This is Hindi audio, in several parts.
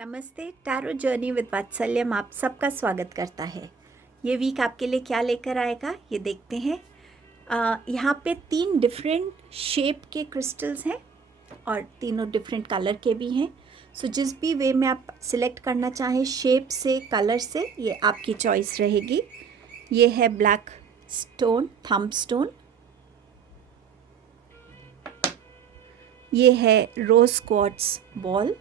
नमस्ते। टैरो जर्नी विद वात्सल्यम आप सबका स्वागत करता है। ये वीक आपके लिए क्या लेकर आएगा ये देखते हैं। यहाँ पे 3 डिफरेंट शेप के क्रिस्टल्स हैं और तीनों डिफरेंट कलर के भी हैं। सो जिस भी वे में आप सिलेक्ट करना चाहें, शेप से, कलर से, ये आपकी चॉइस रहेगी। ये है ब्लैक स्टोन, थंब स्टोन। ये है रोज क्वार्ट्ज बॉल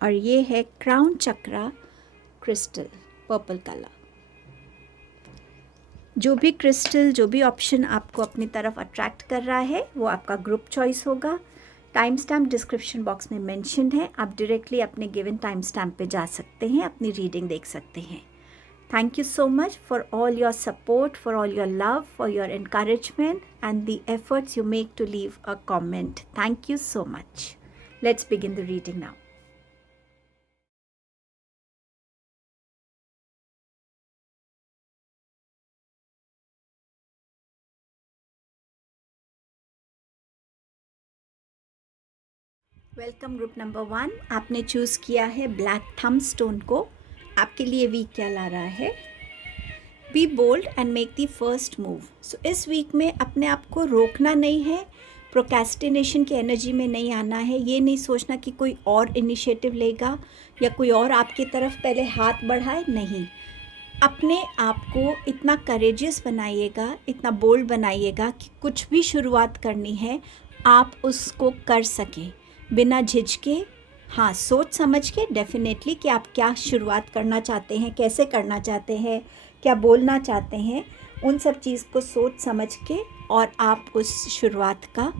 और ये है क्राउन चक्रा क्रिस्टल, पर्पल कलर। जो भी क्रिस्टल, जो भी ऑप्शन आपको अपनी तरफ अट्रैक्ट कर रहा है वो आपका ग्रुप चॉइस होगा। टाइम स्टैम्प डिस्क्रिप्शन बॉक्स में मेंशन है, आप डायरेक्टली अपने गिवन टाइम स्टैम्प पे जा सकते हैं, अपनी रीडिंग देख सकते हैं। Thank you so much for all your support, for all your love, for your encouragement and the efforts you make to leave a comment. Thank you so much. Let's begin the reading now. Welcome group number 1। आपने चूज़ किया है ब्लैक थंब स्टोन को। आपके लिए वीक क्या ला रहा है? Be bold and make the first move. So इस वीक में अपने आप को रोकना नहीं है, प्रोक्रेस्टिनेशन की एनर्जी में नहीं आना है। ये नहीं सोचना कि कोई और इनिशिएटिव लेगा या कोई और आपकी तरफ पहले हाथ बढ़ाए, नहीं। अपने आप को इतना करेजियस बनाइएगा, इतना बोल्ड बनाइएगा कि कुछ भी शुरुआत करनी है आप उसको कर सकें बिना झिझके। हाँ, सोच समझ के डेफिनेटली कि आप क्या शुरुआत करना चाहते हैं, कैसे करना चाहते हैं, क्या बोलना चाहते हैं, उन सब चीज़ को सोच समझ के और आप उस शुरुआत का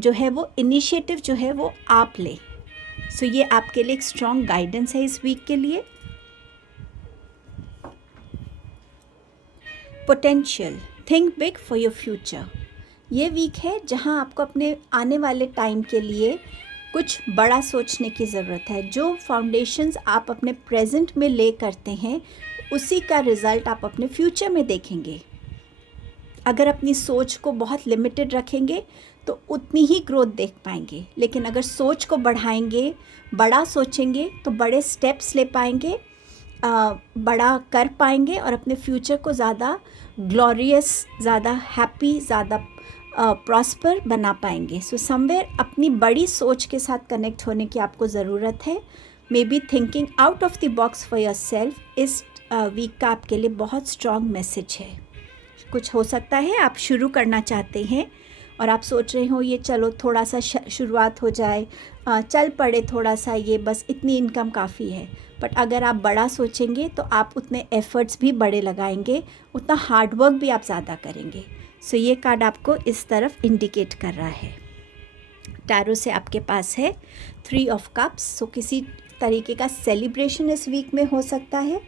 जो है वो इनिशिएटिव जो है वो आप लें। सो ये आपके लिए एक स्ट्रॉन्ग गाइडेंस है इस वीक के लिए। Potential, think big for your future. ये वीक है जहां आपको अपने आने वाले टाइम के लिए कुछ बड़ा सोचने की ज़रूरत है। जो फाउंडेशंस आप अपने प्रेजेंट में ले करते हैं उसी का रिज़ल्ट आप अपने फ्यूचर में देखेंगे। अगर अपनी सोच को बहुत लिमिटेड रखेंगे तो उतनी ही ग्रोथ देख पाएंगे, लेकिन अगर सोच को बढ़ाएंगे, बड़ा सोचेंगे तो बड़े स्टेप्स ले पाएंगे, बड़ा कर पाएंगे और अपने फ्यूचर को ज़्यादा ग्लोरियस, ज़्यादा हैप्पी, ज़्यादा प्रॉस्पर बना पाएंगे। सो समवेयर अपनी बड़ी सोच के साथ कनेक्ट होने की आपको ज़रूरत है। May be thinking out of the box for your self इस वीक का आपके लिए बहुत स्ट्रॉन्ग मैसेज है। कुछ हो सकता है आप शुरू करना चाहते हैं और आप सोच रहे हो ये चलो थोड़ा सा शुरुआत हो जाए, चल पड़े थोड़ा सा, ये बस इतनी इनकम काफ़ी है। बट अगर आप बड़ा सोचेंगे तो आप उतने एफ़र्ट्स भी बड़े लगाएंगे, उतना हार्डवर्क भी आप ज़्यादा करेंगे। सो ये कार्ड आपको इस तरफ इंडिकेट कर रहा है। टैरो से आपके पास है 3 ऑफ कप्स। सो किसी तरीके का सेलिब्रेशन इस वीक में हो सकता है,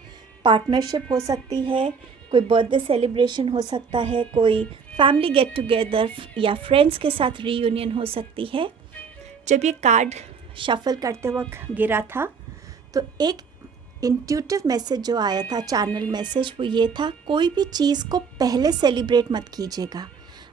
पार्टनरशिप हो सकती है, कोई बर्थडे सेलिब्रेशन हो सकता है, कोई फैमिली गेट टुगेदर या फ्रेंड्स के साथ रीयूनियन हो सकती है। जब ये कार्ड शफल करते वक्त गिरा था तो एक इंट्यूटिव मैसेज जो आया था, चैनल मैसेज, वो ये था, कोई भी चीज़ को पहले सेलिब्रेट मत कीजिएगा।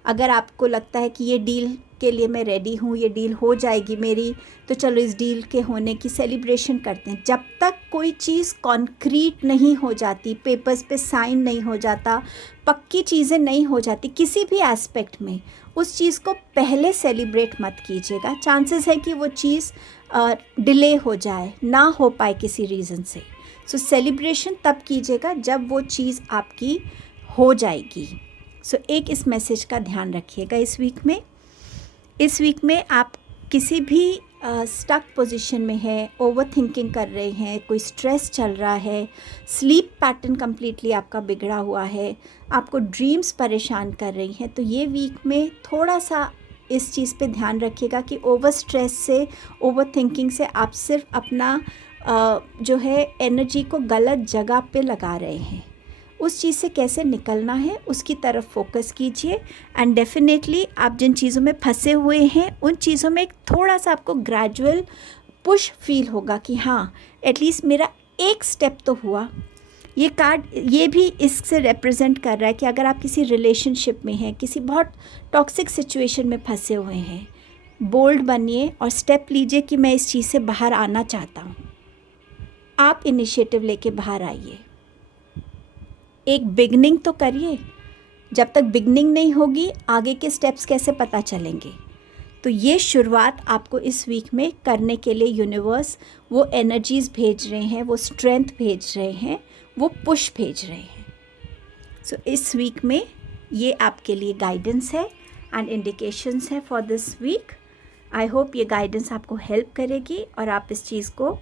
अगर आपको लगता है कि ये डील के लिए मैं रेडी हूँ, ये डील हो जाएगी मेरी, तो चलो इस डील के होने की सेलिब्रेशन करते हैं। जब तक कोई चीज़ कॉन्क्रीट नहीं हो जाती, पेपर्स पे साइन नहीं हो जाता, पक्की चीज़ें नहीं हो जाती किसी भी एस्पेक्ट में, उस चीज़ को पहले सेलिब्रेट मत कीजिएगा। चांसेस है कि वो चीज़ डिले हो जाए, ना हो पाए किसी रीज़न से। सो सेलिब्रेशन तब कीजिएगा जब वो चीज़ आपकी हो जाएगी। सो एक इस मैसेज का ध्यान रखिएगा इस वीक में। इस वीक में आप किसी भी स्टक पोजीशन में है, ओवर थिंकिंग कर रहे हैं, कोई स्ट्रेस चल रहा है, स्लीप पैटर्न कम्प्लीटली आपका बिगड़ा हुआ है, आपको ड्रीम्स परेशान कर रही हैं, तो ये वीक में थोड़ा सा इस चीज़ पे ध्यान रखिएगा कि ओवर स्ट्रेस से, ओवर थिंकिंग से आप सिर्फ अपना जो है एनर्जी को गलत जगह पे लगा रहे हैं। उस चीज़ से कैसे निकलना है उसकी तरफ फोकस कीजिए। एंड डेफिनेटली आप जिन चीज़ों में फंसे हुए हैं उन चीज़ों में एक थोड़ा सा आपको ग्रेजुअल पुश फील होगा कि हाँ, एटलीस्ट मेरा एक स्टेप तो हुआ। ये कार्ड ये भी इससे रिप्रेजेंट कर रहा है कि अगर आप किसी रिलेशनशिप में हैं, किसी बहुत टॉक्सिक सिचुएशन में फंसे हुए हैं, बोल्ड बनिए और स्टेप लीजिए कि मैं इस चीज़ से बाहर आना चाहता हूँ। आप इनिशिएटिव लेके बाहर आइए, एक बिगनिंग तो करिए। जब तक बिगनिंग नहीं होगी आगे के स्टेप्स कैसे पता चलेंगे। तो ये शुरुआत आपको इस वीक में करने के लिए यूनिवर्स वो एनर्जीज़ भेज रहे हैं, वो स्ट्रेंथ भेज रहे हैं, वो पुश भेज रहे हैं। सो इस वीक में ये आपके लिए गाइडेंस है एंड इंडिकेशंस है for this week. I hope ये गाइडेंस आपको हेल्प करेगी और आप इस चीज़ को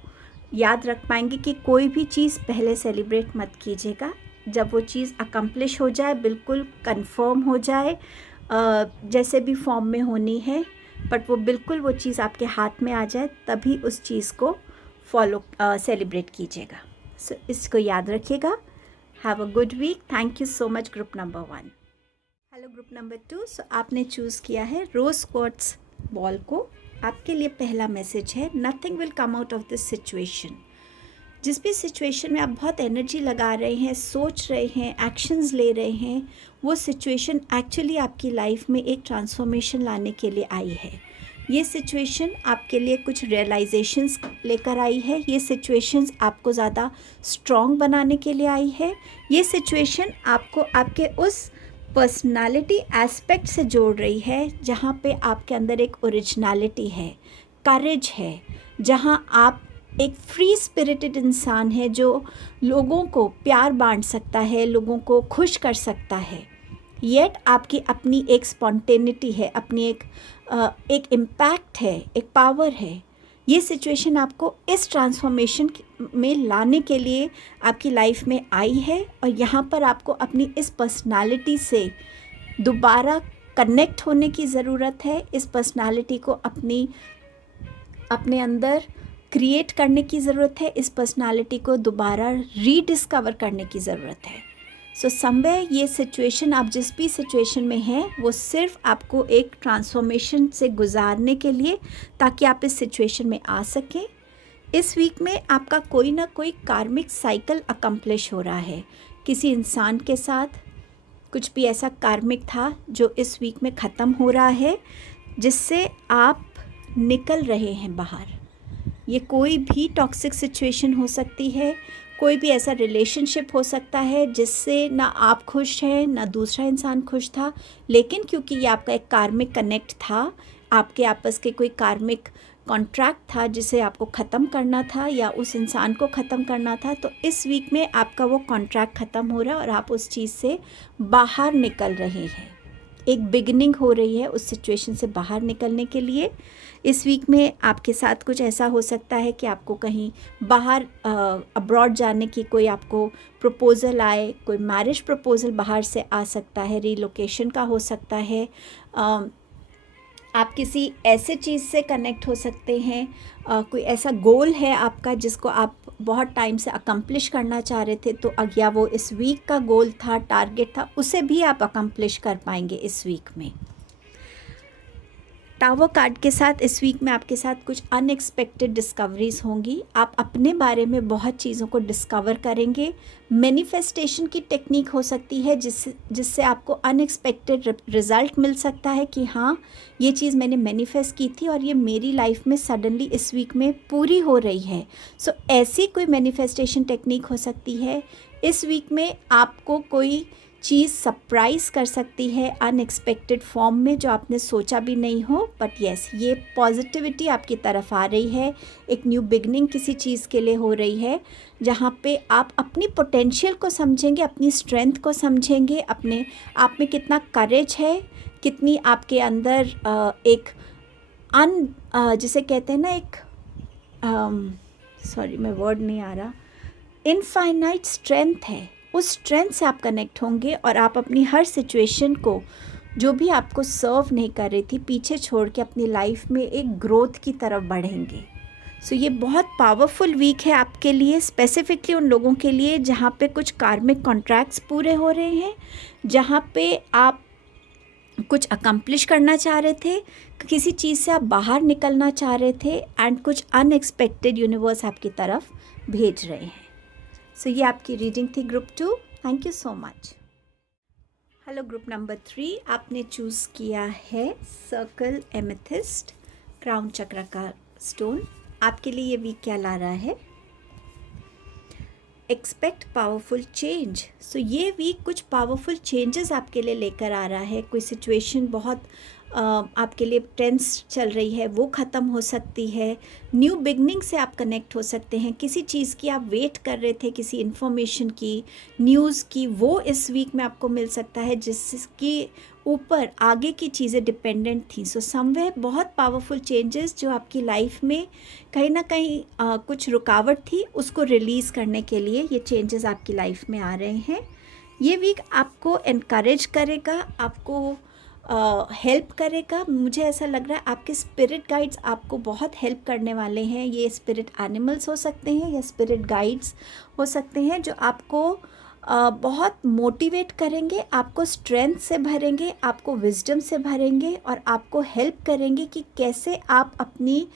याद रख पाएंगे कि कोई भी चीज़ पहले सेलिब्रेट मत कीजिएगा। जब वो चीज़ अकम्प्लिश हो जाए, बिल्कुल कंफर्म हो जाए, जैसे भी फॉर्म में होनी है, बट वो बिल्कुल वो चीज़ आपके हाथ में आ जाए, तभी उस चीज़ को सेलिब्रेट कीजिएगा। सो इसको याद रखिएगा। Have a good week. Thank you so much group number 1। Hello group number 2। So आपने चूज़ किया है रोज़ क्वार्ट्ज बॉल को। आपके लिए पहला मैसेज है, nothing will come out of this situation. जिस भी सिचुएशन में आप बहुत एनर्जी लगा रहे हैं, सोच रहे हैं, एक्शंस ले रहे हैं, वो सिचुएशन एक्चुअली आपकी लाइफ में एक ट्रांसफॉर्मेशन लाने के लिए आई है। ये सिचुएशन आपके लिए कुछ रियलाइजेशंस लेकर आई है। ये सिचुएशंस आपको ज़्यादा स्ट्रॉन्ग बनाने के लिए आई है। ये सिचुएशन आपको आपके उस पर्सनालिटी एस्पेक्ट से जोड़ रही है जहाँ पे आपके अंदर एक ओरिजिनलिटी है, करेज है, जहाँ आप एक फ्री स्पिरिटेड इंसान है जो लोगों को प्यार बांट सकता है, लोगों को खुश कर सकता है। येट आपकी अपनी एक स्पॉन्टेनिटी है, अपनी एक इम्पैक्ट है, एक पावर है। ये सिचुएशन आपको इस ट्रांसफॉर्मेशन में लाने के लिए आपकी लाइफ में आई है और यहाँ पर आपको अपनी इस पर्सनालिटी से दोबारा कनेक्ट होने की ज़रूरत है। इस पर्सनालिटी को अपने अंदर क्रिएट करने की ज़रूरत है। इस पर्सनालिटी को दोबारा रीडिस्कवर करने की ज़रूरत है। सो समवेयर ये सिचुएशन, आप जिस भी सिचुएशन में हैं, वो सिर्फ आपको एक ट्रांसफॉर्मेशन से गुजारने के लिए, ताकि आप इस सिचुएशन में आ सकें। इस वीक में आपका कोई ना कोई कार्मिक साइकिल अकम्प्लिश हो रहा है। किसी इंसान के साथ कुछ भी ऐसा कार्मिक था जो इस वीक में ख़त्म हो रहा है, जिससे आप निकल रहे हैं बाहर। ये कोई भी टॉक्सिक सिचुएशन हो सकती है, कोई भी ऐसा रिलेशनशिप हो सकता है जिससे ना आप खुश हैं ना दूसरा इंसान खुश था, लेकिन क्योंकि ये आपका एक कार्मिक कनेक्ट था, आपके आपस के कोई कार्मिक कॉन्ट्रैक्ट था जिसे आपको ख़त्म करना था या उस इंसान को ख़त्म करना था, तो इस वीक में आपका वो कॉन्ट्रैक्ट ख़त्म हो रहा है और आप उस चीज़ से बाहर निकल रहे हैं। एक बिगनिंग हो रही है उस सिचुएशन से बाहर निकलने के लिए। इस वीक में आपके साथ कुछ ऐसा हो सकता है कि आपको कहीं बाहर अब्रॉड जाने की कोई आपको प्रपोज़ल आए, कोई मैरिज प्रपोज़ल बाहर से आ सकता है, रीलोकेशन का हो सकता है। आप किसी ऐसे चीज़ से कनेक्ट हो सकते हैं, कोई ऐसा गोल है आपका जिसको आप बहुत टाइम से अकम्प्लिश करना चाह रहे थे, तो या वो इस वीक का गोल था, टारगेट था, उसे भी आप अकम्प्लिश कर पाएंगे इस वीक में। टावर कार्ड के साथ इस वीक में आपके साथ कुछ अनएक्सपेक्टेड डिस्कवरीज होंगी। आप अपने बारे में बहुत चीज़ों को डिस्कवर करेंगे। मैनिफेस्टेशन की टेक्निक हो सकती है जिससे आपको अनएक्सपेक्टेड रिज़ल्ट मिल सकता है कि हाँ, ये चीज़ मैंने मैनिफेस्ट की थी और ये मेरी लाइफ में सडनली इस वीक में पूरी हो रही है। सो ऐसी कोई मैनिफेस्टेशन टेक्निक हो सकती है। इस वीक में आपको कोई चीज़ सरप्राइज़ कर सकती है अनएक्सपेक्टेड फॉर्म में, जो आपने सोचा भी नहीं हो। बट येस, ये पॉजिटिविटी आपकी तरफ आ रही है। एक न्यू बिगनिंग किसी चीज़ के लिए हो रही है जहाँ पे आप अपनी पोटेंशियल को समझेंगे, अपनी स्ट्रेंथ को समझेंगे, अपने आप में कितना करेज है, कितनी आपके अंदर एक जिसे कहते हैं ना, एक सॉरी मैं वर्ड नहीं आ रहा, इनफाइनाइट स्ट्रेंथ है। उस स्ट्रेंथ से आप कनेक्ट होंगे और आप अपनी हर सिचुएशन को, जो भी आपको सर्व नहीं कर रही थी, पीछे छोड़ के अपनी लाइफ में एक ग्रोथ की तरफ बढ़ेंगे। सो ये बहुत पावरफुल वीक है आपके लिए, स्पेसिफिकली उन लोगों के लिए जहाँ पे कुछ कार्मिक कॉन्ट्रैक्ट्स पूरे हो रहे हैं, जहाँ पे आप कुछ अकम्प्लिश करना चाह रहे थे, किसी चीज़ से आप बाहर निकलना चाह रहे थे, एंड कुछ अनएक्सपेक्टेड यूनिवर्स आपकी तरफ भेज रहे हैं। सो ये आपकी रीडिंग थी group 2। Thank you so much. Hello group number 3। आपने चूज़ किया है सर्कल एमेथिस्ट। क्राउन चक्र का स्टोन आपके लिए ये वीक क्या ला रहा है? Expect powerful change. सो ये वीक कुछ पावरफुल चेंजेस आपके लिए लेकर आ रहा है। कोई सिचुएशन बहुत आपके लिए टेंस चल रही है वो ख़त्म हो सकती है। न्यू बिगनिंग से आप कनेक्ट हो सकते हैं। किसी चीज़ की आप वेट कर रहे थे, किसी इन्फॉर्मेशन की, न्यूज़ की, वो इस वीक में आपको मिल सकता है जिसकी ऊपर आगे की चीज़ें डिपेंडेंट थी। सो समवेयर बहुत पावरफुल चेंजेस जो आपकी लाइफ में कहीं ना कहीं कुछ रुकावट थी उसको रिलीज़ करने के लिए ये चेंजेस आपकी लाइफ में आ रहे हैं। ये वीक आपको एनकरेज करेगा, आपको हेल्प करेगा। मुझे ऐसा लग रहा है आपके स्पिरिट गाइड्स आपको बहुत हेल्प करने वाले हैं। ये स्पिरिट एनिमल्स हो सकते हैं या स्पिरिट गाइड्स हो सकते हैं जो आपको बहुत मोटिवेट करेंगे, आपको स्ट्रेंथ से भरेंगे, आपको विजडम से भरेंगे और आपको हेल्प करेंगे कि कैसे आप अपनी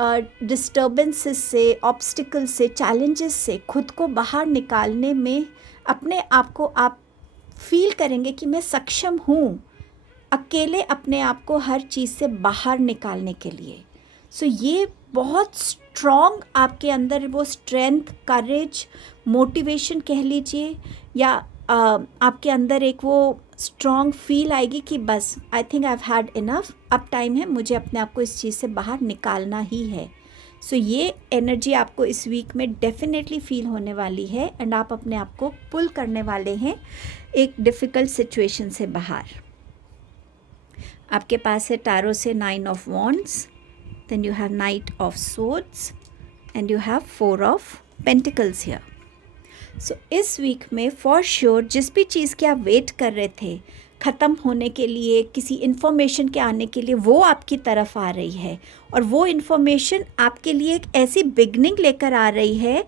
डिस्टर्बेंसेस से, ऑब्स्टिकल से, चैलेंजेस से खुद को बाहर निकालने में अपने आप को आप फील करेंगे कि मैं सक्षम हूँ अकेले अपने आप को हर चीज़ से बाहर निकालने के लिए। सो ये बहुत स्ट्रॉन्ग आपके अंदर वो स्ट्रेंथ, करेज, मोटिवेशन कह लीजिए या आपके अंदर एक वो स्ट्रॉन्ग फील आएगी कि बस I think I have had enough, अब टाइम है मुझे अपने आप को इस चीज़ से बाहर निकालना ही है। सो ये एनर्जी आपको इस वीक में डेफिनेटली फील होने वाली है एंड आप अपने आप को पुल करने वाले हैं एक डिफ़िकल्ट सिचुएशन से बाहर। आपके पास है टारो से 9 of wands, then you have knight of swords and you have 4 of pentacles here. So इस वीक में फॉर श्योर जिस भी चीज़ की आप वेट कर रहे थे ख़त्म होने के लिए, किसी इन्फॉर्मेशन के आने के लिए, वो आपकी तरफ आ रही है और वो इन्फॉर्मेशन आपके लिए एक ऐसी बिगनिंग लेकर आ रही है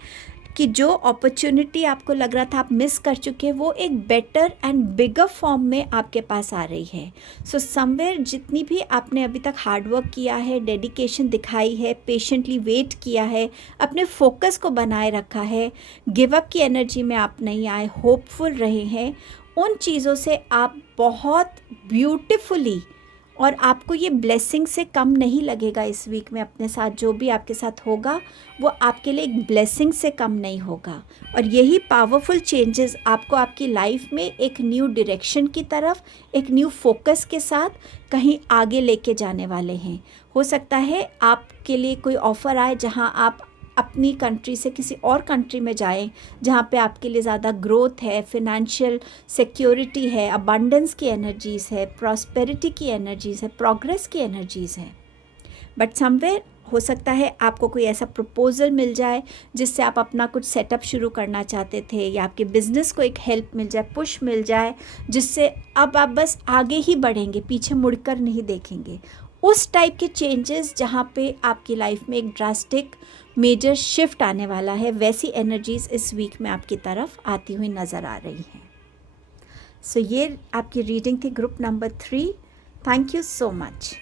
कि जो अपॉर्चुनिटी आपको लग रहा था आप मिस कर चुके हैं वो एक बेटर एंड बिगर फॉर्म में आपके पास आ रही है। सो समवेयर जितनी भी आपने अभी तक हार्डवर्क किया है, डेडिकेशन दिखाई है, पेशेंटली वेट किया है, अपने फोकस को बनाए रखा है, गिव अप की एनर्जी में आप नहीं आए, होपफुल रहे हैं, उन चीज़ों से आप बहुत ब्यूटिफुली और आपको ये ब्लेसिंग से कम नहीं लगेगा। इस वीक में अपने साथ जो भी आपके साथ होगा वो आपके लिए एक ब्लेसिंग से कम नहीं होगा और यही पावरफुल चेंजेस आपको आपकी लाइफ में एक न्यू डायरेक्शन की तरफ, एक न्यू फोकस के साथ कहीं आगे लेके जाने वाले हैं। हो सकता है आपके लिए कोई ऑफ़र आए जहां आप अपनी कंट्री से किसी और कंट्री में जाएं जहाँ पे आपके लिए ज़्यादा ग्रोथ है, फिनेंशियल सिक्योरिटी है, अबंडेंस की एनर्जीज़ है, प्रॉस्पेरिटी की एनर्जीज़ है, प्रोग्रेस की एनर्जीज़ हैं। बट समवेयर हो सकता है आपको कोई ऐसा प्रपोज़ल मिल जाए जिससे आप अपना कुछ सेटअप शुरू करना चाहते थे या आपके बिज़नेस को एक हेल्प मिल जाए, पुश मिल जाए, जिससे अब आप बस आगे ही बढ़ेंगे, पीछे मुड़कर नहीं देखेंगे। उस टाइप के चेंजेस जहाँ पे आपकी लाइफ में एक ड्रास्टिक मेजर शिफ्ट आने वाला है, वैसी एनर्जीज़ इस वीक में आपकी तरफ आती हुई नज़र आ रही हैं। सो ये आपकी रीडिंग थी group number 3। Thank you so much.